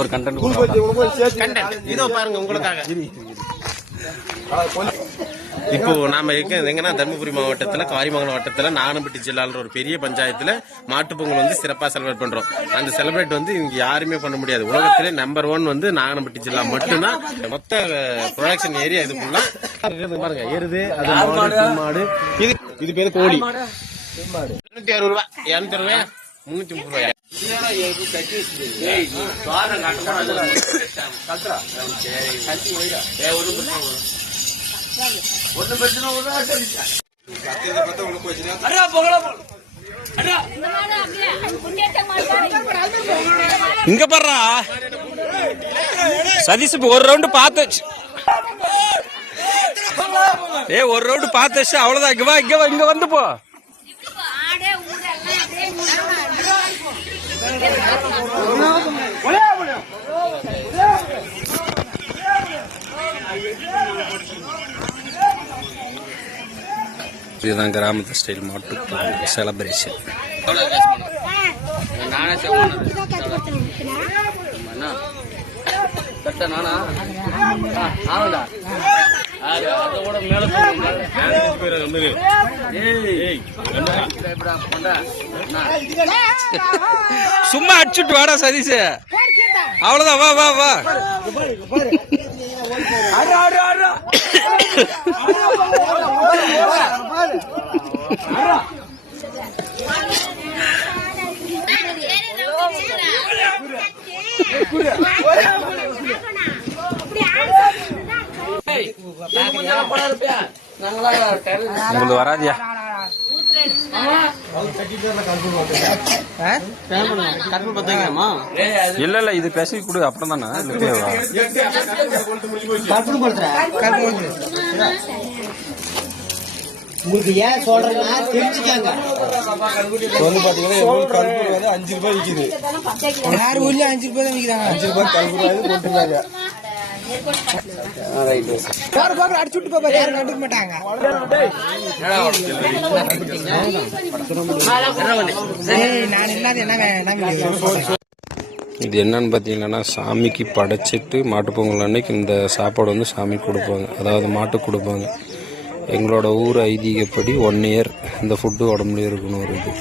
ஒரு கண்டென்ட் இதோ பாருங்க உங்களுக்காக. இப்போ நாம எங்கன்னா தர்மபுரி மாவட்டத்தில் காரிமங்கலம் வட்டத்தில் நாகனம்பட்டி ஜில்லான்ற ஒரு பெரிய பஞ்சாயத்துல மாட்டுப்பொங்கல் வந்து சிறப்பாக செலிப்ரேட் பண்றோம். அந்த செலிப்ரேட் வந்து இங்க யாருமே பண்ண முடியாது. உலகத்திலே நம்பர் 1 வந்து நாகனம்பட்டி ஜில்லா மட்டும்தான். மொத்த ப்ரொடக்ஷன் ஏரியா இது ஃபுல்லா பாருங்க. எருது, அது மாடு, இது பேரு கோழி. 260 ரூபாய், 200 ரூபாய், 330 ரூபாய். இங்க பாரு சதீஷ், ஒரு ரவுண்டு பார்த்து ஒரு ரவுண்டு பார்த்து அவ்வளவுதான். இங்க வா, இங்க வந்து போ. இதுதான் கிராமத்து ஸ்டைல் மாட்டு செலிப்ரேஷன். சும்மா அடிச்சுட்டு வாடா சதீஷ், அவ்வளவுதான். வா வா வா. உங்களுக்கு வராதியா? இல்ல இல்ல, இது பேசி கொடு. அப்புறம் தானே உங்களுக்கு ஏன் சொல்றேன்னா தெரிஞ்சுக்காங்க. வந்து பாத்தீங்கன்னா 5 ரூபாய் விக்குது. யார் ஊர்லயும் 5 ரூபாய் தான் விக்கிறாங்க. 5 ரூபாய் கல்புராது போட்டுருக்காங்க. அடிச்சுட்டு போய் யாரும் கண்டுக்க மாட்டாங்க. இது என்னன்னு பாத்தீங்கன்னா, சாமிக்கு படைச்சிட்டு மாட்டுப்பொங்கல் அன்னைக்கு இந்த சாப்பாடு வந்து சாமிக்கு கொடுப்பாங்க. அதாவது மாட்டுக்கு கொடுப்பாங்க. எங்களோட ஊர் ஐதீகப்படி 1 இயர் இந்த ஃபுட்டு உடம்புல இருக்கணும். ஒரு இது